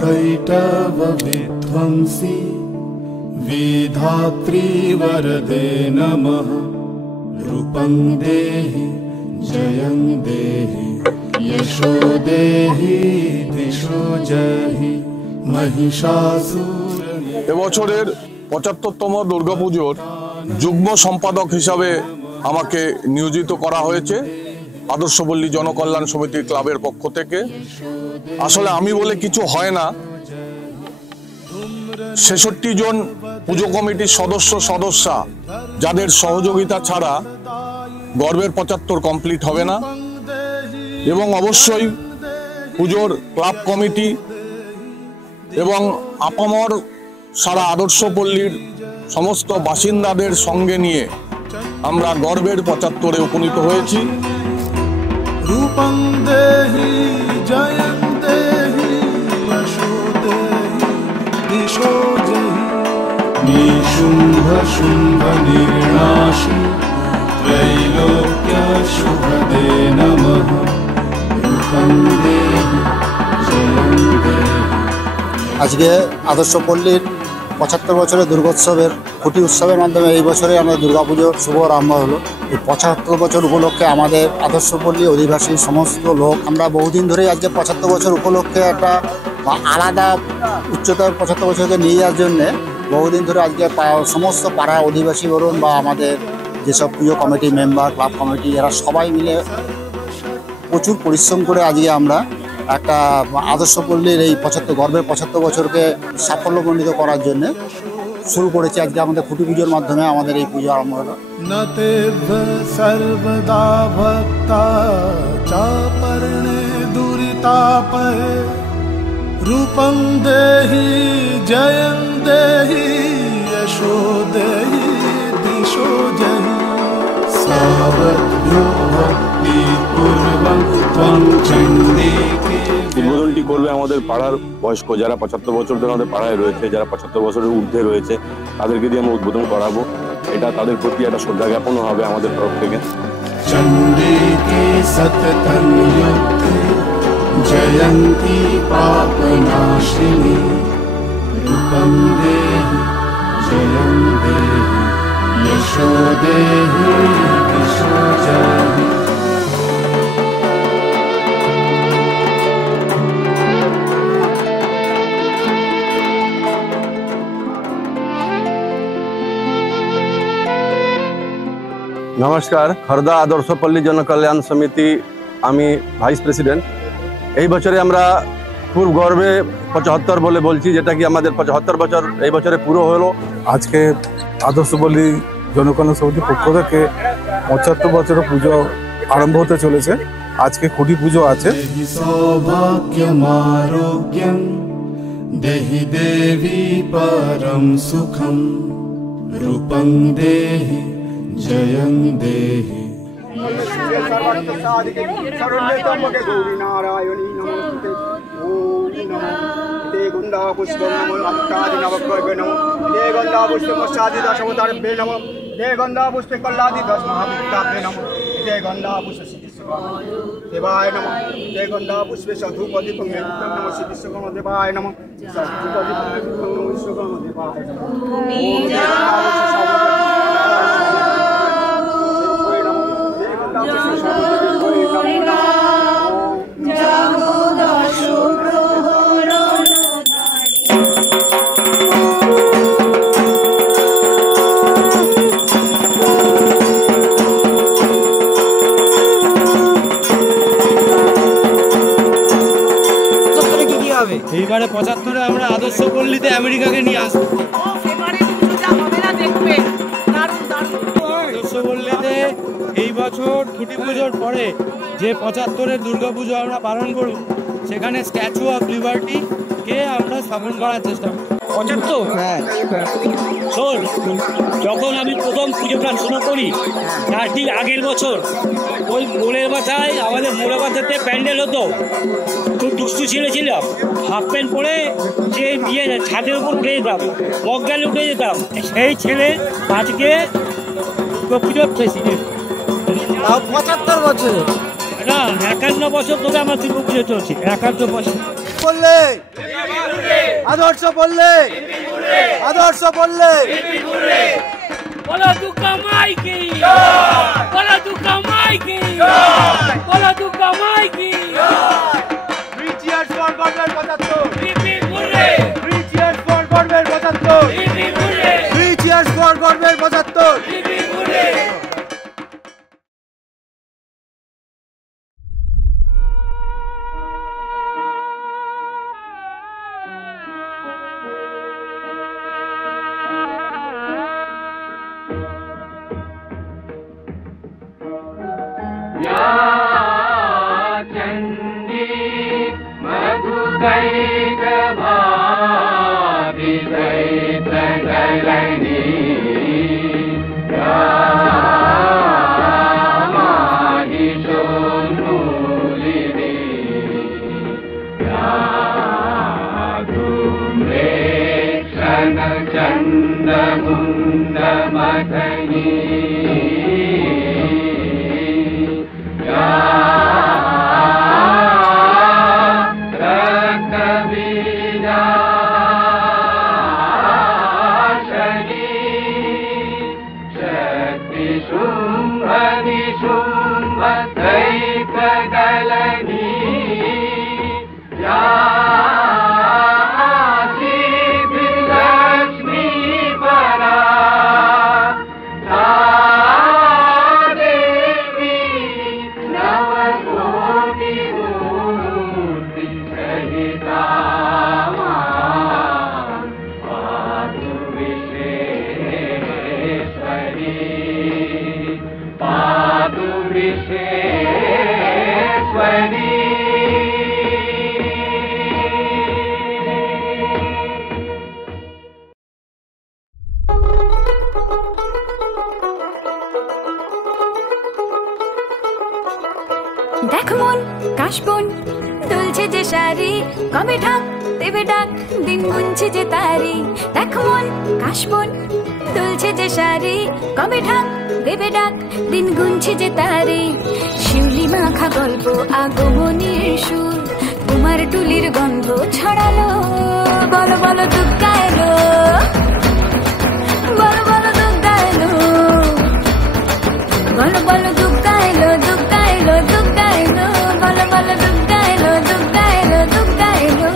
कैटव विध्वंसी विधात्री वरदे नमः। रूपं देहि जयं देहि यशो देहि दिशो जहि महिषासुर। এবছরের ৭৫তম দুর্গাপুজোর যুগ্ম সম্পাদক হিসাবে আমাকে নিয়োজিত করা হয়েছে আদর্শপল্লী জনকল্যাণ সমিতি ক্লাবের পক্ষ থেকে। আসলে আমি বলে কিছু হয় না, ৬৬ জন পুজো কমিটির সদস্যা যাদের সহযোগিতা ছাড়া গর্বের ৭৫ কমপ্লিট হবে না। এবং অবশ্যই পুজোর ক্লাব কমিটি এবং আপামর সারা আদর্শপল্লীর সমস্ত বাসিন্দাদের সঙ্গে নিয়ে আমরা গর্বের ৭৫-এ উপনীত হয়েছি। रूपं देहि जयं देहि यशो देहि दिशो जहि निशुम्भ शुम्भ निर्नाशि त्रैलोक्य शुभदे नमः। रूपं देहि जयं देहि। আজকে আদর্শপল্লীর ৭৫ বছরের দুর্গোৎসবের খুঁটি উৎসবের মাধ্যমে এই বছরে আমাদের দুর্গাপুজোর শুভ আরম্ভ হলো। এই ৭৫ বছর উপলক্ষে আমাদের আদর্শপল্লী অধিবাসী সমস্ত লোক আমরা বহুদিন ধরেই আজকে ৭৫ বছর উপলক্ষে একটা আলাদা উচ্চতার ৭৫ বছরকে নিয়ে যাওয়ার জন্যে বহুদিন ধরে আজকে সমস্ত পাড়া অধিবাসী বলুন বা আমাদের যেসব পুজো কমিটি মেম্বার ক্লাব কমিটি এরা সবাই মিলে প্রচুর পরিশ্রম করে আজকে আমরা একটা আদর্শপল্লীর এই গর্বের ৭৫ বছরকে সাফল্যমণ্ডিত করার জন্য শুরু করেছি। আজকে আমাদের খুঁটি পুজোর মাধ্যমে আমাদের এই পুজো আরম্ভ হলো। সর্বদা ভক্তা চাপর্ণে দুরিতাপহে রূপং দেহি জয়ং দেহি যশো দেহি দিশো জহি সাবভ্যো ভক্তি পূর্বং ত্বং চণ্ডীকে। উদ্বোধনটি করবে আমাদের পাড়ার বয়স্ক যারা ৭৫ বছর ধরে আমাদের পাড়ায় রয়েছে, যারা ৭৫ বছরের ঊর্ধ্বে রয়েছে, তাদেরকে দিয়ে আমরা উদ্বোধন করাবো। এটা তাদের প্রতি একটা শ্রদ্ধা জ্ঞাপনও হবে আমাদের তরফ থেকে। চণ্ডীকে সততং যুক্তে জয়ন্তি পাপনাশিনী রূপং দেহি জয়ং দেহি যশো দেহি দিশো জহি। নমস্কার, খর্দা আদর্শপল্লী জনকল্যাণ সমিতি আমি ভাইস প্রেসিডেন্ট। এই বছরে আমরা খুব গর্বে ৭৫ বলে বলছি, যেটা কি আমাদের ৭৫ বছর এই বছরে পুরো হলো। আজকে আদর্শপল্লী জনকল্যাণ সমিতির পক্ষ থেকে ৭৫ বছরের পুজো আরম্ভ হতে চলেছে। আজকে খুঁটি পুজো আছে। সৌভাগ্যমারোগ্যং দেহি দেবী পরম সুখম রূপং দেহি জয়ং দেহি। গন্ধা পুষ্প নমো অত্যাদি নবগ্রহে নমো হে গন্ধা পুষ্পে মৎস্যাদি দশমতারভ্যে নমো হে গন্ধা পুষ্পে কল্লাদি দশ মহাবিদ্যাভ্যে নমো হে গন্ধা পুষ্পে দেবায় নমো হে গন্ধা পুষ্পে সধূপদীপং নমো সিদ্ধিশ্বকর্ম দেবায় নমো সধূপদীপং নমো বিশ্বকর্ম দেবায় এইবারে ৭৫-এ আমরা আদর্শপল্লীতে আমেরিকাকে নিয়ে আসবো। আদর্শপল্লীতে এই বছর খুঁটি পুজোর পরে যে ৭৫-এর দুর্গাপুজো আমরা পালন করব, সেখানে স্ট্যাচু অফ লিবার্টি কে আমরা স্থাপন করার চেষ্টা করব। ৭৫? হ্যাঁ। শোন, যখন আমি প্রথম পুজোটা শুরু করি তার ঠিক আগের বছর ওই মোড়ের মাথায় আমাদের মোড়ের মাথাতে প্যান্ডেল হতো। খুব দুষ্টু ছিলাম, হাফ প্যান্ট পরে যে ছাদের উপর উঠে যেতাম, মগডালে উঠে যেতাম। সেই ছেলে আজকে পুজোর প্রেসিডেন্ট। ৭৫ বছরে না, ৫১ বছর ধরে আমার দুর্গা পুজো চলছে। ৫১ বছর। পল্লী, আদর্শ পল্লী, আদর্শ পল্লী। বলো দুর্গা মাই কি, বলো দুর্গা মাই কি, বলো দুর্গা মাই কি। Three cheers for Gordon 75. Repeat hooray. Three cheers for Gordon 75. Repeat hooray. Three cheers for Gordon 75. Repeat hooray. দেখ মন কাশবন দুলছে যে শাড়ি, কবে ঢাক দেবে ডাক, দিন গুনছে যে তারি। দেখ মন কাশবন দুলছে যে শাড়ি, কবে ঢাক দেবে ডাক, দিন গুনছে যে তারি। শিউলি মাখা গল্প আগমনীর সুর, তোমার টুলির গন্ধ ছড়ালো। বলো বলো দুর্গা এলো, বলো বলো দুর্গা এলো, বলো বলো দুর্গা এলো, দুর্গা এলো, দুর্গা এলো, বলো বলো দুর্গা এলো, দুর্গা এলো, দুর্গা এলো।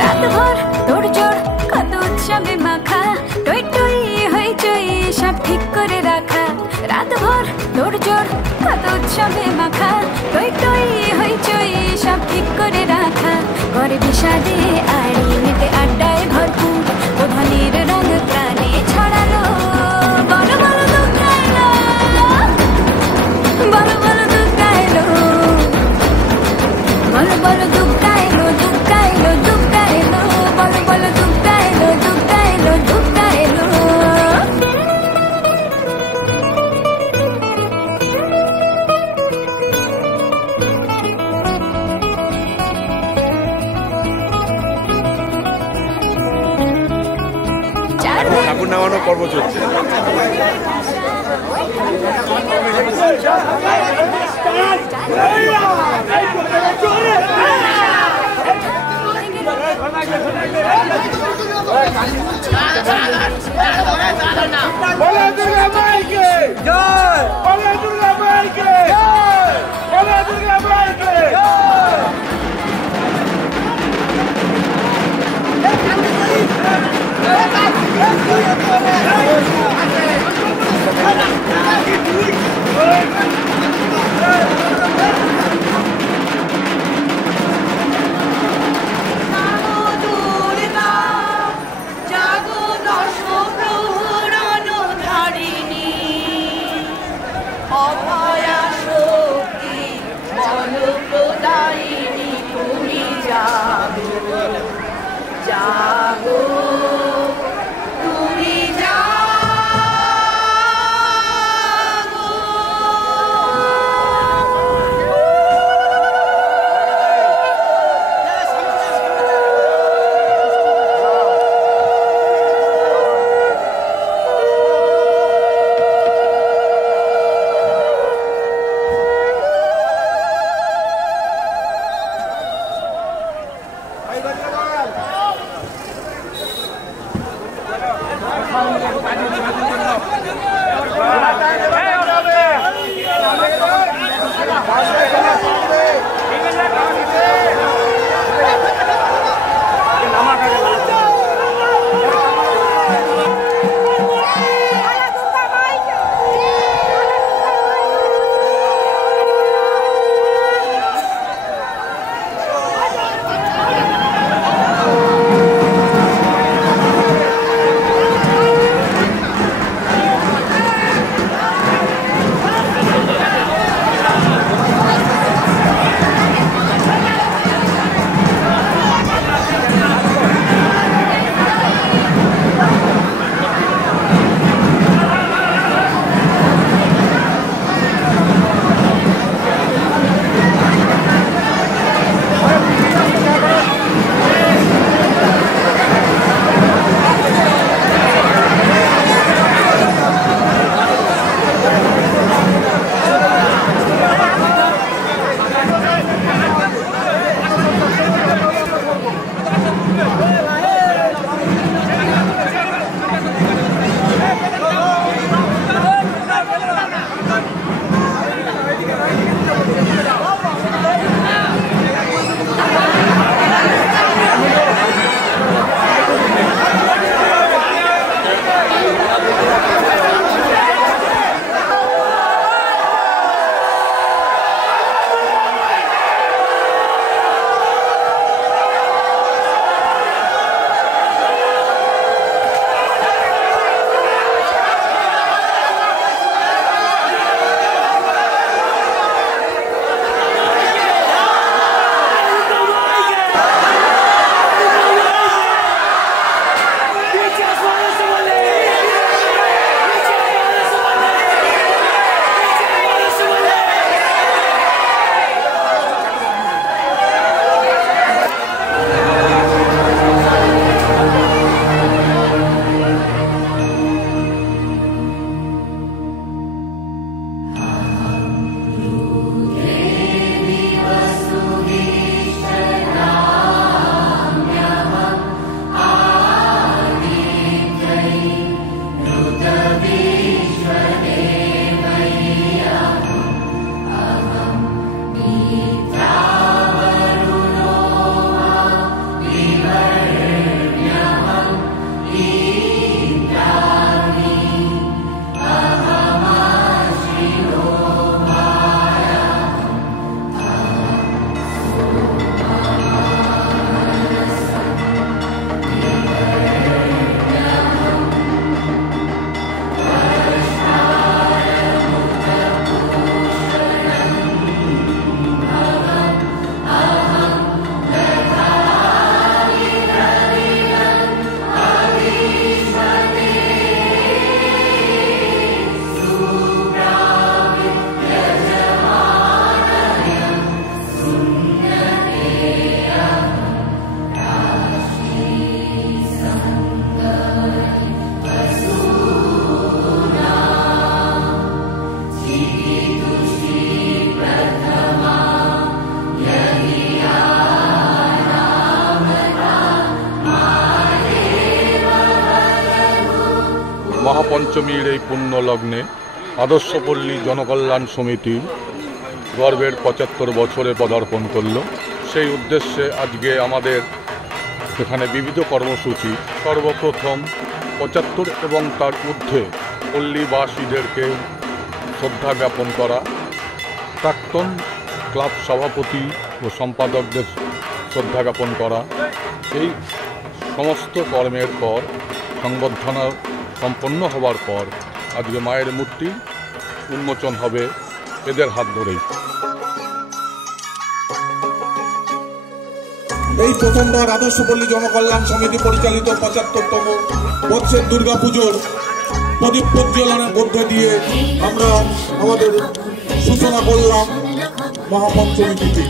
রাতভর তোড়জোড় কত উৎসবে মাখা, টই টই হইচই সব ঠিক করে রাখা। রাতভর তোড়জোড় কত উৎসবে মাখা, টই টই হইচই সব ঠিক করে রাখা। ঘরে বিষাদে আড়ি মেতে আড্ডায় ভরপুর, প্রধানের রঙ প্রাণে ছড়ালো। বলো বলো দুর্গা এলো, বলো বলো দুর্গা এলো, বলো বলো দুর্গা এলো, দুর্গা এলো, দুর্গা এলো, বলো বলো দুর্গা এলো, দুর্গা এলো, দুর্গা এলো। ঠাকুর নামানো পর্ব চলছে। পঞ্চমীর এই পুণ্য লগ্নে আদর্শপল্লী জনকল্যাণ সমিতি গর্বের ৭৫ বছরে পদার্পণ করল। সেই উদ্দেশ্যে আজকে আমাদের এখানে বিবিধ কর্মসূচি। সর্বপ্রথম ৭৫ এবং তার ঊর্ধ্বে পল্লীবাসীদেরকে শ্রদ্ধা জ্ঞাপন করা, প্রাক্তন ক্লাব সভাপতি ও সম্পাদকদের শ্রদ্ধা জ্ঞাপন করা। এই সমস্ত কর্মের পর সংবর্ধনা সম্পন্ন হওয়ার পর আজকে মায়ের মূর্তি উন্মোচন হবে এদের হাত ধরেই। এই প্রথমবার আদর্শপল্লী জনকল্যাণ সমিতি পরিচালিত ৭৫তম বর্ষের দুর্গাপুজোর প্রদীপ প্রজ্বলনের মধ্য দিয়ে আমরা আমাদের সূচনা করলাম মহাপঞ্চমী তিথি।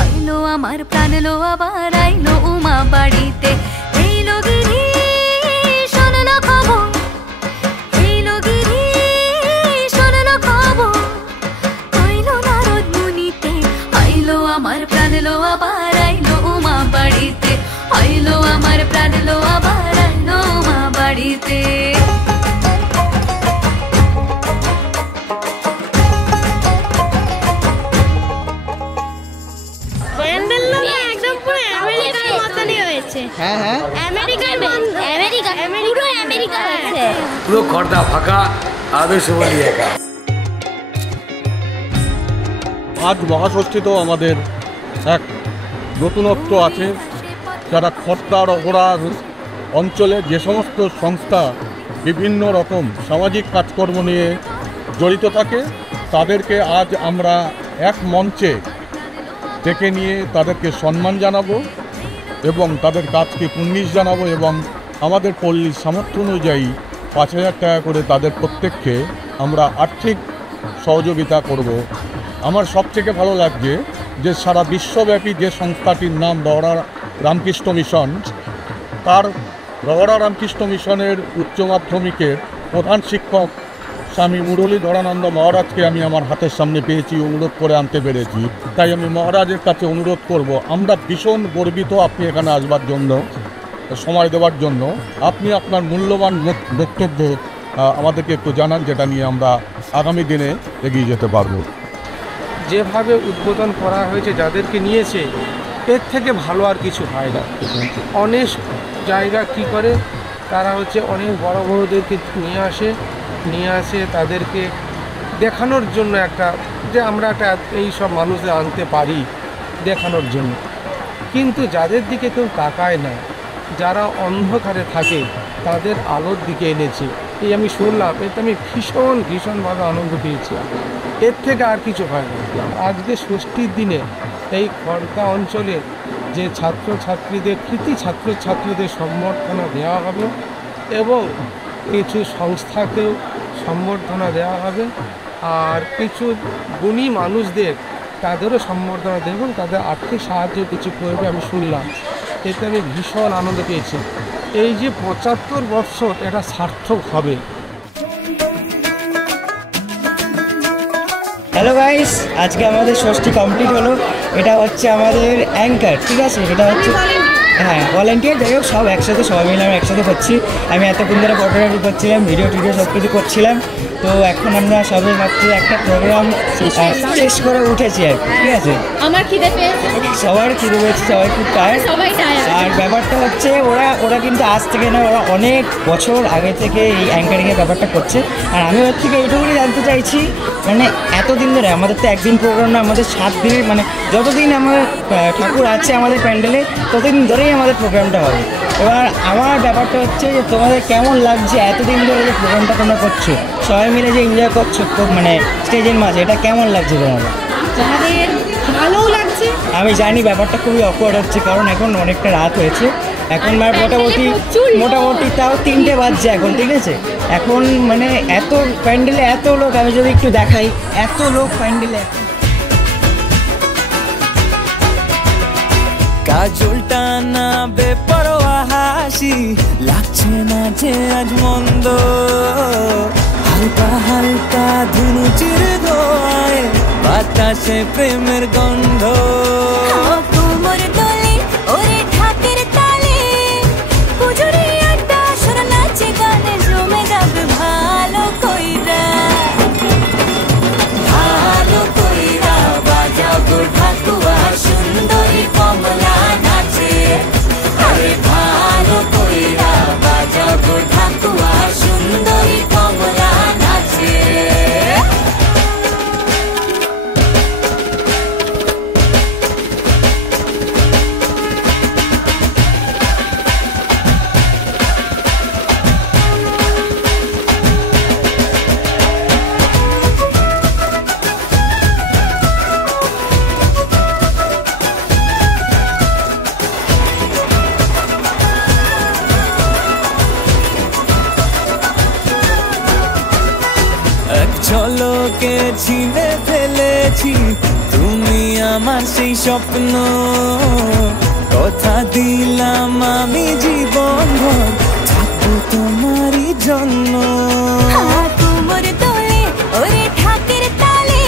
আইলো আমার প্রাণ লো আবার আইলো উমা বাড়িতে। এইলো গিরি শোনলো খবর, এইলো গিরি শোনলো খবর, কইলো নারদ মুনিতে। আইলো আমার প্রাণ লো আবার আইলো উমা বাড়িতে, আইলো আমার প্রাণ লো আবার আইলো উমা বাড়িতে। পুরো খর্দা ফাঁকা, আদর্শপল্লী একা। আজ মহাষষ্ঠীতেও আমাদের এক নতুনত্ব আছে। যারা খর্দা রগড়ার অঞ্চলে যে সমস্ত সংস্থা বিভিন্ন রকম সামাজিক কাজকর্ম নিয়ে জড়িত থাকে, তাদেরকে আজ আমরা এক মঞ্চে ডেকে নিয়ে তাদেরকে সম্মান জানাবো এবং তাদের কাজকে কুর্নিশ জানাবো এবং আমাদের পল্লীর সামর্থ্য অনুযায়ী ৫,০০০ টাকা করে তাদের প্রত্যেককে আমরা আর্থিক সহযোগিতা করব। আমার সবথেকে ভালো লাগছে যে সারা বিশ্বব্যাপী যে সংস্থাটির নাম রগড়া রামকৃষ্ণ মিশন, তার রগড়া রামকৃষ্ণ মিশনের উচ্চ মাধ্যমিকের প্রধান শিক্ষক স্বামী মুরলীধরানন্দ মহারাজকে আমি আমার হাতের সামনে পেয়েছি, অনুরোধ করে আনতে পেরেছি। তাই আমি মহারাজের কাছে অনুরোধ করব, আমরা ভীষণ গর্বিত আপনি এখানে আসবার জন্য, সময় দেওয়ার জন্য। আপনি আপনার মূল্যবান বক্তব্য আমাদেরকে একটু জানান, যেটা নিয়ে আমরা আগামী দিনে এগিয়ে যেতে পারব। যেভাবে উদ্বোধন করা হয়েছে, যাদেরকে নিয়েছে, এর থেকে ভালো আর কিছু হয় না। অনেক জায়গা কি করে, তারা হচ্ছে অনেক বড় বড়দেরকে নিয়ে আসে তাদেরকে দেখানোর জন্য একটা, যে আমরা একটা এই সব মানুষদের আনতে পারি দেখানোর জন্য। কিন্তু যাদের দিকে কেউ তাকায় না, যারা অন্ধকারে থাকে, তাদের আলোর দিকে এনেছে। এই আমি শুনলাম, এতে আমি ভীষণভাবে আনন্দ পেয়েছি। এর থেকে আর কিছু হয় না। আজকে ষষ্ঠীর দিনে এই খড়দা অঞ্চলে যে ছাত্রছাত্রীদের, কৃতি ছাত্রছাত্রীদের সম্বর্ধনা দেওয়া হবে এবং কিছু সংস্থাকেও সম্বর্ধনা দেওয়া হবে, আর কিছু গুণী মানুষদের তাদেরও সম্বর্ধনা দেব এবং তাদের আর্থিক সাহায্য কিছু করবে আমি শুনলাম। এতে আমি ভীষণ আনন্দ পেয়েছি। এই যে ৭৫ বৎসর, এটা সার্থক হবে। হ্যালো গাইস, আজকে আমাদের ষষ্ঠী কমপ্লিট হলো। এটা হচ্ছে আমাদের অ্যাঙ্কার, ঠিক আছে? এটা হচ্ছে হ্যাঁ ভলেন্টিয়ার, যাই হোক সব একসাথে, সবাই মিলে আমরা একসাথে করছি। আমি এতক্ষণ ধরে ফটোগ্রাফি করছিলাম, ভিডিও সব কিছু করছিলাম। তো এখন আমরা সবাই মাত্র একটা প্রোগ্রাম শেষ করে উঠেছি আর কি, ঠিক আছে? আমার খিদে পেয়েছে, সবার খিদে পেয়েছে, সবাই খুব টায়ার্ড। আর ব্যাপারটা হচ্ছে ওরা কিন্তু আজ থেকে না, ওরা অনেক বছর আগে থেকে এই অ্যাঙ্কারিংয়ের ব্যাপারটা করছে। আর আমি ওর থেকে এইটুকুনি জানতে চাইছি, মানে এতদিন ধরে আমাদের তো একদিন প্রোগ্রাম না, আমাদের 7 দিনের, মানে যতদিন আমাদের ঠাকুর আছে আমাদের প্যান্ডেলে, ততদিন ধরেই আমাদের প্রোগ্রামটা হবে। এবার আমার ব্যাপারটা হচ্ছে যে তোমাদের কেমন লাগছে এতদিন ধরে যে প্রোগ্রামটা তোমরা করছো, সবাই মিলে যে এনজয় করছো মানে স্টেজের মাঝে, এটা কেমন লাগছে তোমাদের? আমাদের ভালোও লাগছে। আমি জানি ব্যাপারটা খুবই অকওয়ার্ড হচ্ছে, কারণ এখন অনেকটা রাত হয়েছে। এখন মোটামুটি তাও 3টে বাজছে এখন, ঠিক আছে? এখন মানে এত প্যান্ডেলে এত লোক, আমি যদি একটু দেখাই, এত লোক প্যান্ডেলে। কাজলটা না বেপরোয়া বেশি লাগছে না যে আজ মন্দ, হালকা হালকা ধুনুচির ধোঁয়ায় বাতাসে প্রেমের গন্ধ। কোমর দোলে ওরে ঢাকের তালে পুজোরে আড্ডা সুর নাচে গানে জমে যাবে ভালো কইরা, ভালো কইরা বাজাবো ঢাকুয়া সুন্দরী কমলা নাচে। আরে ভালো কইরা বাজাবো ঢাকুয়া সুন্দরী কমলা নাচে। ঝলকে ছিঁড়ে ফেলেছি তুমি আমার সেই স্বপ্ন, কথা দিলাম আমি জীবন ভর থাকবো তোমারই জন্য। কোমর দোলে ওরে ঢাকের তালে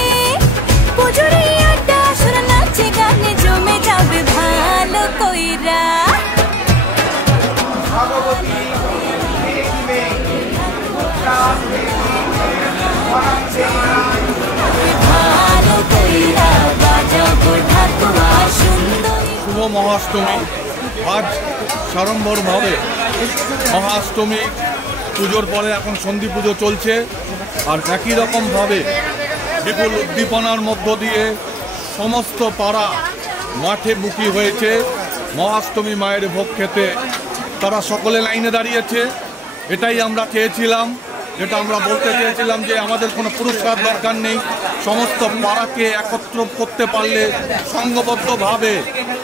পুজোরে আড্ডা সুর নাচে গানে জমে যাবে ভালো কইরা। শুভ মহাষ্টমী। আজ সাড়ম্বরভাবে মহাষ্টমী পুজোর পরে এখন সন্ধি পুজো চলছে, আর একই রকমভাবে বিপুল উদ্দীপনার মধ্য দিয়ে সমস্ত পাড়া মাঠে মুখী হয়েছে মহাষ্টমী মায়ের ভোগ খেতে। তারা সকলে লাইনে দাঁড়িয়েছে। এটাই আমরা চেয়েছিলাম, যেটা আমরা বলতে চেয়েছিলাম যে আমাদের কোনো পুরস্কার দরকার নেই, সমস্ত পাড়াকে একত্র করতে পারলে, সংঘবদ্ধভাবে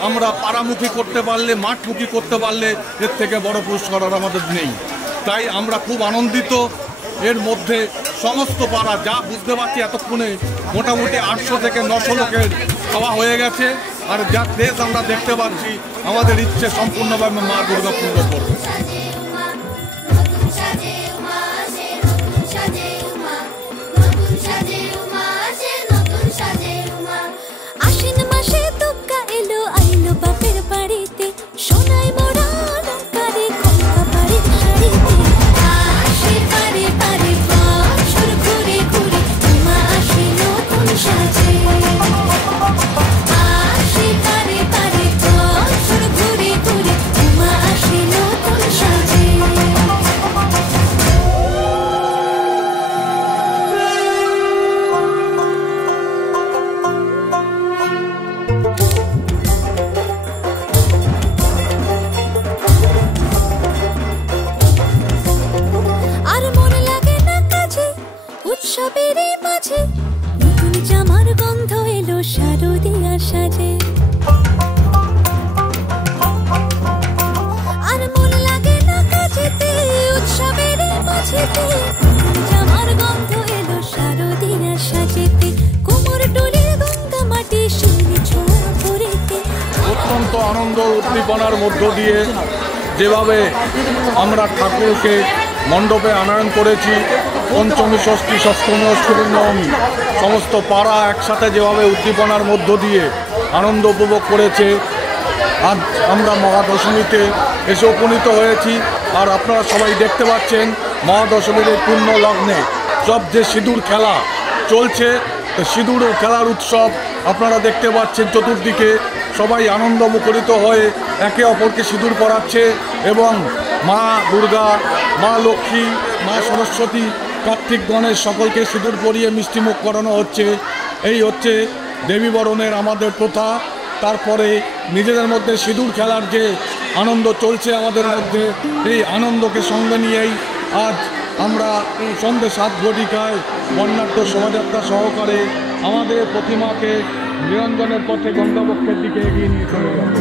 আমরা পাড়ামুখী করতে পারলে, মাঠমুখী করতে পারলে এর থেকে বড় পুরস্কার আর আমাদের নেই। তাই আমরা খুব আনন্দিত। এর মধ্যে সমস্ত পাড়া যা বুঝতে পারছি এতক্ষণে মোটামুটি 800 থেকে 900 লোকের খাওয়া হয়ে গেছে। আর যা দেশ আমরা দেখতে পাচ্ছি আমাদের ইচ্ছে সম্পূর্ণভাবে মা দুর্গা পূর্ণ করবে। আশ্বিন মাসে দুর্গা এলো আইলো বাপের বাড়িতে, সোনায় মোড়া অলংকারে কঙ্কা বাড়ির শাড়িতে। আসে পারে পারে বছর ঘুরে ঘুরে মা আসে নতুন সাজে। আসে পারে পারে বছর ঘুরে ঘুরে মা আসে নতুন সাজে। আর মন লাগে না কাজে উৎসবের মাঝে, নতুন জামার গন্ধ এলো শারদিয়া সাজে। আর মন লাগে না কাজেতে উৎসবের মাঝেতে, নতুন জামার গন্ধ এলো শারদিয়া সাজেতে। কোমর ডোলে গঙ্গা মাটি শিউলি ছোঁয়া ভরেতে। অত্যন্ত আনন্দ উদ্দীপনার মধ্য দিয়ে যেভাবে আমরা ঠাকুরকে মণ্ডপে আনয়ন করেছি, পঞ্চমী, ষষ্ঠী, সপ্তমী, অষ্টমী, নবমী সমস্ত পাড়া একসাথে যেভাবে উদ্দীপনার মধ্য দিয়ে আনন্দ উপভোগ করেছে, আজ আমরা মহাদশমীতে এসে উপনীত হয়েছি। আর আপনারা সবাই দেখতে পাচ্ছেন মহাদশমীর এই পূর্ণ লগ্নে সব যে সিঁদুর খেলা চলছে, সিঁদুর খেলার উৎসব আপনারা দেখতে পাচ্ছেন। চতুর্দিকে সবাই আনন্দ মুখরিত হয়ে একে অপরকে সিঁদুর পরাচ্ছে এবং মা দুর্গা, মা লক্ষ্মী, মা সরস্বতী, কার্তিক, গণেশ সকলকে সিঁদুর পরিয়ে মিষ্টিমুখ করানো হচ্ছে। এই হচ্ছে দেবী বরণের আমাদের প্রথা। তারপরে নিজেদের মধ্যে সিঁদুর খেলার যে আনন্দ চলছে আমাদের মধ্যে, এই আনন্দকে সঙ্গে নিয়েই আজ আমরা সন্ধ্যে 7 ঘটিকায় বর্ণাঢ্য শোভাযাত্রা সহকারে আমাদের প্রতিমাকে নিরঞ্জনের পথে গঙ্গাবক্ষের দিকে এগিয়ে নিয়ে চলে যাব।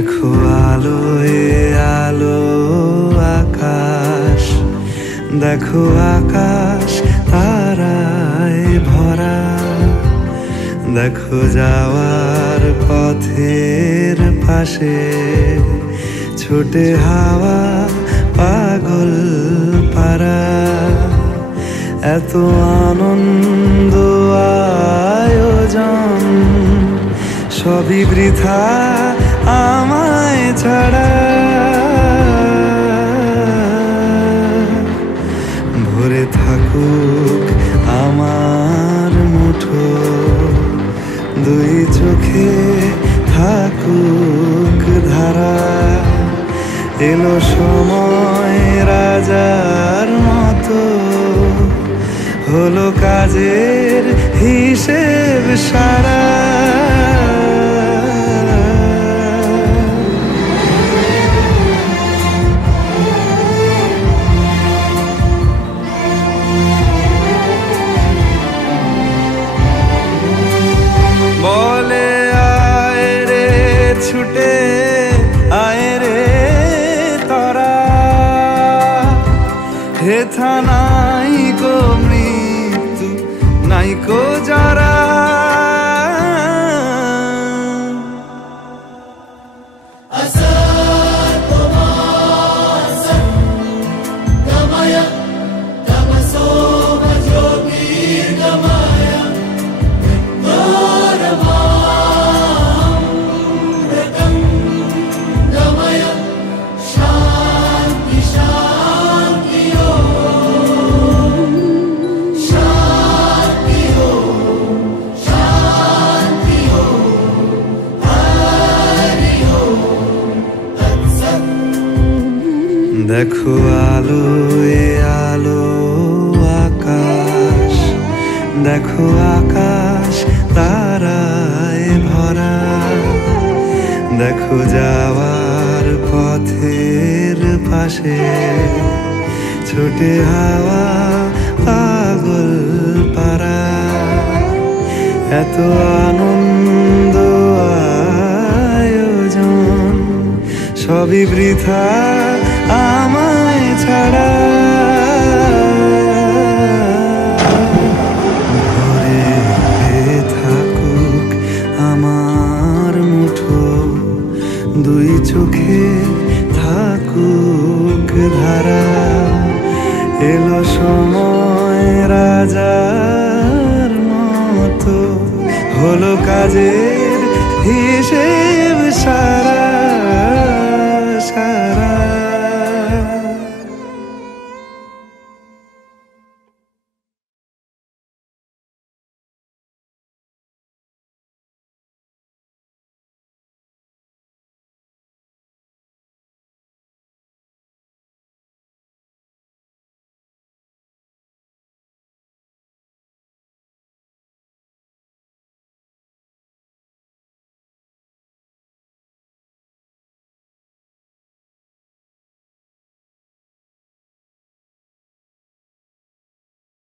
দেখো আলোয় আলো আকাশ, দেখো আকাশ তারায় ভরা, দেখো যাওয়ার পথের পাশে ছোটে হাওয়া পাগল পারা। এত আনন্দ আয়োজন সবই বৃথা আমায় ছাড়া। ভরে থাকুক আমার মুঠো, দুই চোখে থাকুক ধারা। এলো সময় রাজার মতো, হলো কাজের হিসেব সারা। বলে আয় রে ছুটে আয় রে তারা, হেথা নাই গো মৃত্যু নাই কো যারা। দেখো আলোয় আলো আকাশ, দেখো আকাশ তারায় ভরা, দেখো যাওয়ার পথের পাশে ছোটে হাওয়া পাগল পারা। এত আনন্দ আয়োজন সবই বৃথা আমায় ছাড়া। ঘরে থাকুক আমার মুঠো, দুই চোখে থাকুক ধারা। এলো সময় রাজার মতো, হলো কাজের হিসেব সারা।